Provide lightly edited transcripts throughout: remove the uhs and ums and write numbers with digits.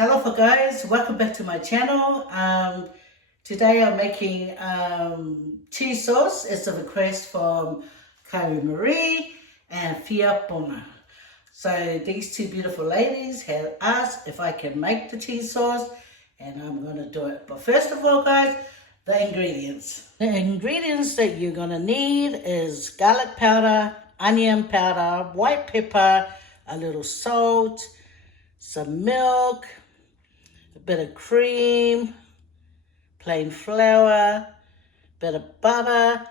Talofa guys, welcome back to my channel. Today I'm making cheese sauce. It's a request from Kari Marie and Fia Bona. So these two beautiful ladies have asked if I can make the cheese sauce, and I'm going to do it. But first of all guys, the ingredients. The ingredients that you're going to need is garlic powder, onion powder, white pepper, a little salt, some milk, a bit of cream, plain flour, bit of butter,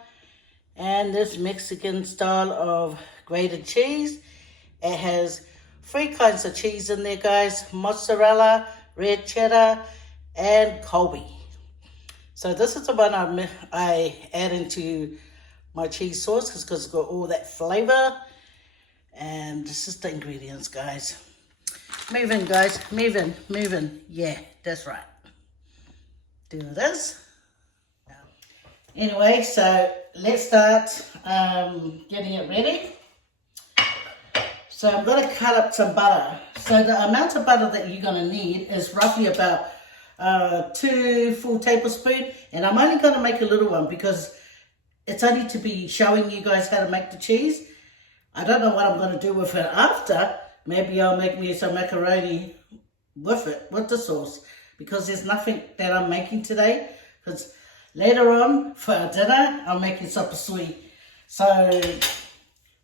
and this Mexican style of grated cheese. It has 3 kinds of cheese in there guys: mozzarella, red cheddar, and Colby. So this is the one I add into my cheese sauce because it's got all that flavor. And this is the ingredients guys. Moving guys, moving. Yeah, that's right. Do this. Anyway, so let's start getting it ready. So I'm going to cut up some butter. So the amount of butter that you're going to need is roughly about 2 full tablespoons. And I'm only going to make a little one because it's only to be showing you guys how to make the cheese. I don't know what I'm going to do with it after. Maybe I'll make me some macaroni with it, with the sauce, because there's nothing that I'm making today. Because later on for our dinner, I'm making chop suey. So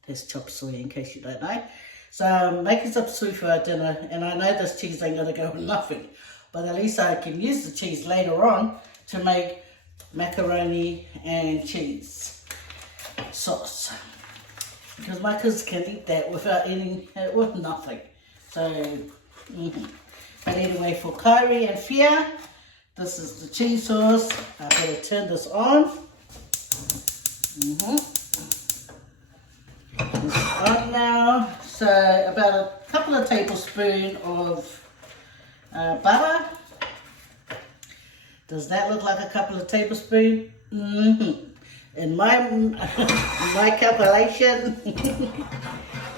there's chop suey in case you don't know. So I'm making chop suey for our dinner, and I know this cheese ain't going to go with nothing. But at least I can use the cheese later on to make macaroni and cheese sauce. Because my kids can eat that without eating it with nothing. So, But anyway, for Kari and Fia, this is the cheese sauce. I better turn this on. It's on now. So, about a couple of tablespoons of butter. Does that look like a couple of tablespoons? In my calculation.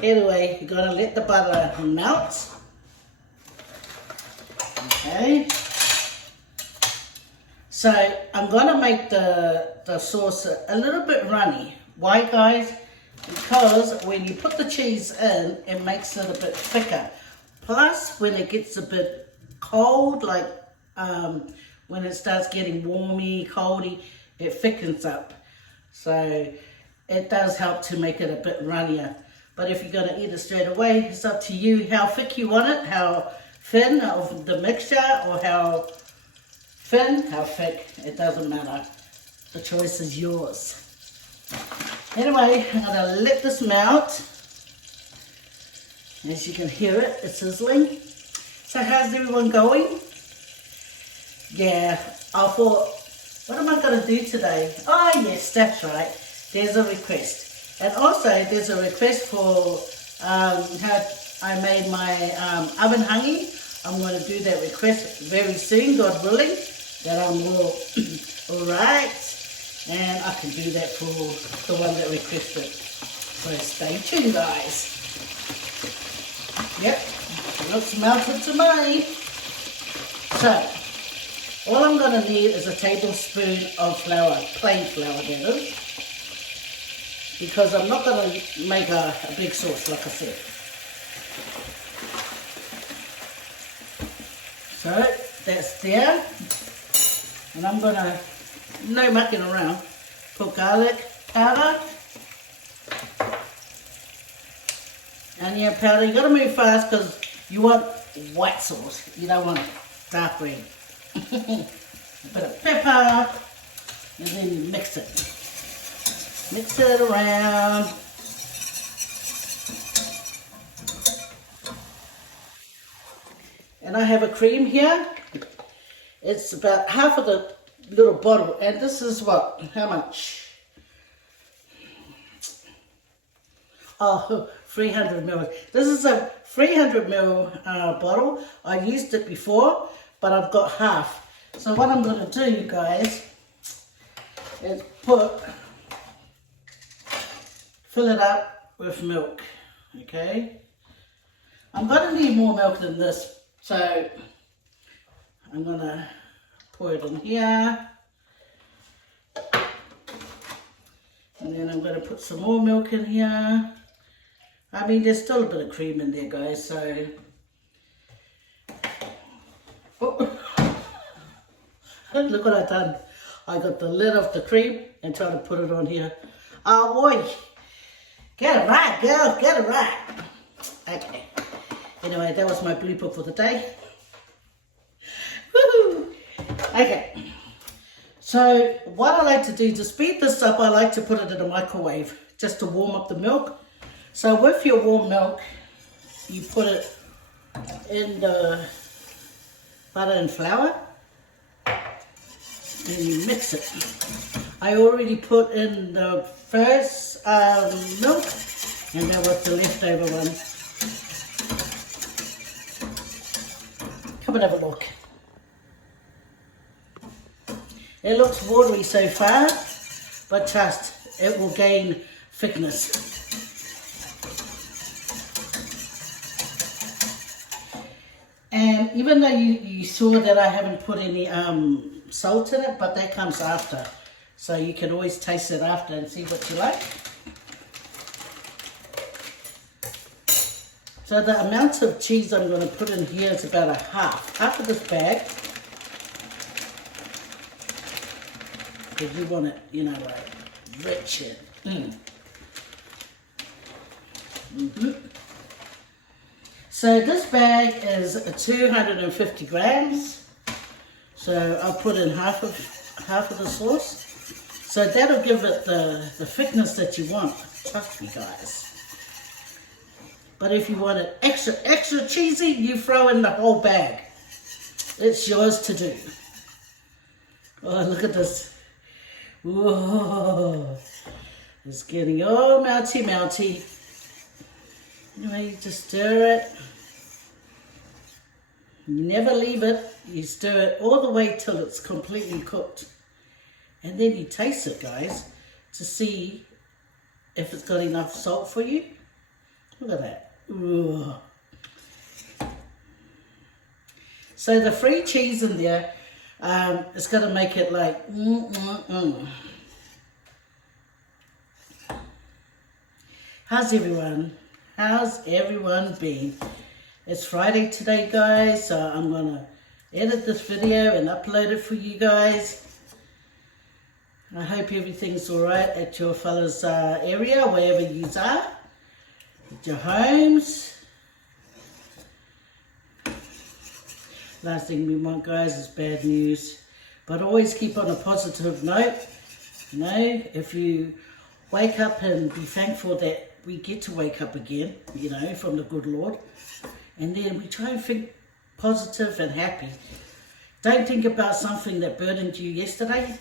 Anyway, you're gonna let the butter melt. Okay. So I'm gonna make the sauce a little bit runny. Why guys? Because when you put the cheese in, it makes it a bit thicker. Plus, when it gets a bit cold, like when it starts getting warmy, coldy, it thickens up. So it does help to make it a bit runnier. But if you're going to eat it straight away, it's up to you how thick you want it, how thin of the mixture, or how thin, how thick. It doesn't matter. The choice is yours. Anyway, I'm going to let this melt. As you can hear it, it's sizzling. So how's everyone going? Yeah, I thought, what am I going to do today? Oh yes, that's right. There's a request. And also there's a request for how I made my oven hangi. I'm going to do that request very soon, God willing, that I'm all right. And I can do that for the one that requested. So stay tuned guys. Yep, looks melted to me. So, all I'm going to need is a tablespoon of flour, plain flour that is, because I'm not going to make a big sauce like I said. So that's there, and I'm going to, no mucking around, put garlic powder, onion powder. You got to move fast because you want white sauce, you don't want dark green. A bit of pepper, and then you mix it. Mix it around. And I have a cream here. It's about half of the little bottle, and this is what? How much? Oh, 300 ml. This is a 300 ml bottle. I used it before, but I've got half. So what I'm going to do, you guys, is fill it up with milk, okay? I'm going to need more milk than this, so I'm gonna pour it in here. And then I'm gonna put some more milk in here. I mean, there's still a bit of cream in there, guys, so. Oh. Look what I've done. I got the lid off the cream and tried to put it on here. Oh boy, get it right, girl, get it right. Okay, anyway, that was my blooper for the day. Woohoo! Okay, so what I like to do to speed this up, I like to put it in a microwave just to warm up the milk. So with your warm milk, you put it in the butter and flour and you mix it. I already put in the first milk, and that was the leftover one. Come and have a look. It looks watery so far, but trust, it will gain thickness. And even though you saw that I haven't put any salt in it, but that comes after. So you can always taste it after and see what you like. So the amount of cheese I'm going to put in here is about a half of this bag. Because you want it, you know, like rich and So this bag is 250 grams. So I'll put in half of the sauce. So that'll give it the thickness that you want. Trust me, guys. But if you want it extra cheesy, you throw in the whole bag. It's yours to do. Oh, look at this. Whoa. It's getting all melty. Anyway, you just stir it. You never leave it. You stir it all the way till it's completely cooked. And then you taste it, guys, to see if it's got enough salt for you. Look at that. Ooh. So the free cheese in there is going to make it like How's everyone? How's everyone been? It's Friday today, guys, so I'm going to edit this video and upload it for you guys. I hope everything's alright at your fellas' area, wherever you are, at your homes. Last thing we want, guys, is bad news. But always keep on a positive note. You know, if you wake up and be thankful that we get to wake up again, you know, from the good Lord. And then we try and think positive and happy. Don't think about something that burdened you yesterday.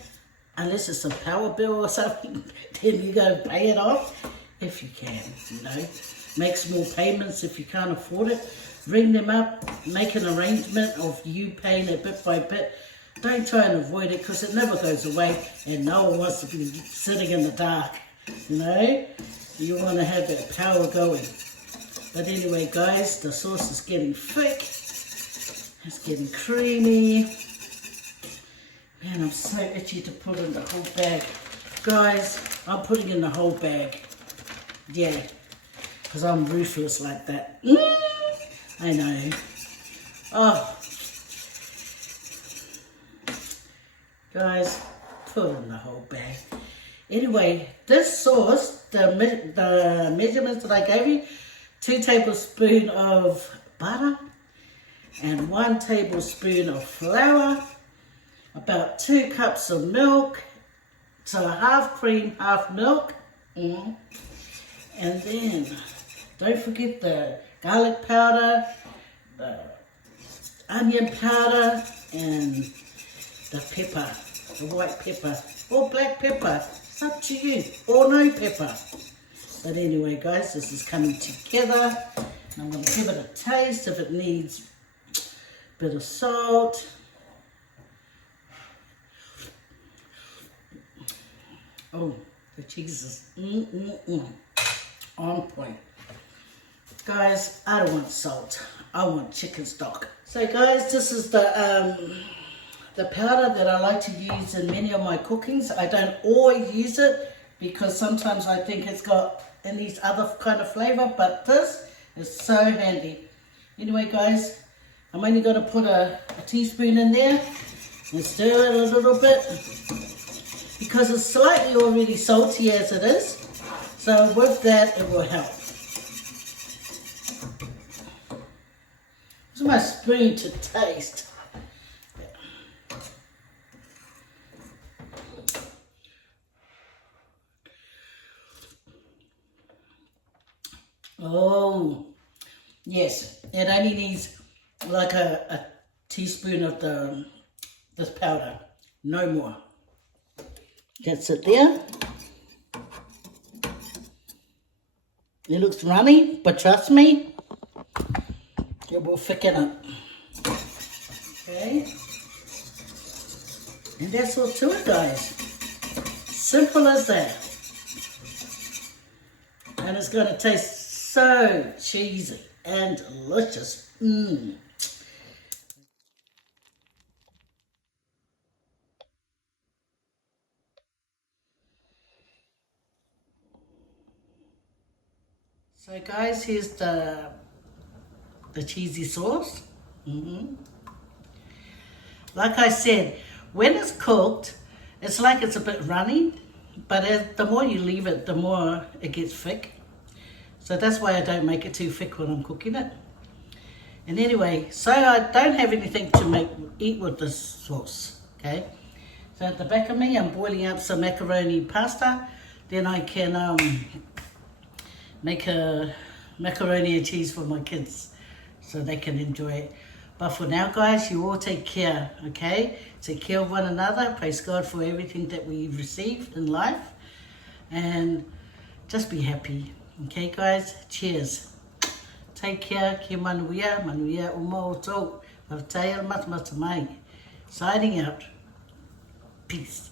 Unless it's a power bill or something, then you go pay it off if you can, you know. Make small payments if you can't afford it. Ring them up, make an arrangement of you paying it bit by bit. Don't try and avoid it because it never goes away and no one wants to be sitting in the dark, you know. You want to have that power going. But anyway, guys, the sauce is getting thick. It's getting creamy. Man, I'm so itchy to put in the whole bag. Guys, I'm putting in the whole bag. Yeah, because I'm ruthless like that. I know. Oh. Guys, put in the whole bag. Anyway, this sauce, the measurements that I gave you, 2 tablespoons of butter and 1 tablespoon of flour, about 2 cups of milk, so half cream, half milk, and then don't forget the garlic powder, the onion powder, and the pepper, the white pepper, or black pepper, it's up to you, or no pepper. But anyway, guys, this is coming together. I'm going to give it a taste if it needs a bit of salt. Oh, the cheese is on point. Guys, I don't want salt. I want chicken stock. So guys, this is the powder that I like to use in many of my cookings. I don't always use it because sometimes I think it's got it needs other kind of flavor, but this is so handy. Anyway guys, I'm only going to put a teaspoon in there and stir it a little bit because it's slightly already salty as it is. So with that, it will help. This is my spoon to taste. Oh, yes, it only needs like a teaspoon of this powder, no more. That's it there. It looks runny, but trust me, it will thicken up. Okay, and that's all to it, guys. Simple as that. And it's going to taste so cheesy and delicious. So guys, here's the cheesy sauce. Like I said, when it's cooked, it's like it's a bit runny, but the more you leave it, the more it gets thick. So that's why I don't make it too thick when I'm cooking it. And anyway, so I don't have anything to eat with this sauce, okay? So at the back of me, I'm boiling up some macaroni pasta. Then I can make a macaroni and cheese for my kids so they can enjoy it. But for now, guys, you all take care, okay? Take care of one another. Praise God for everything that we've received in life. And just be happy. Okay, guys? Cheers. Take care. Kia manuia. Manuia uma o tau. Whakatai al matamata mai. Signing out. Peace.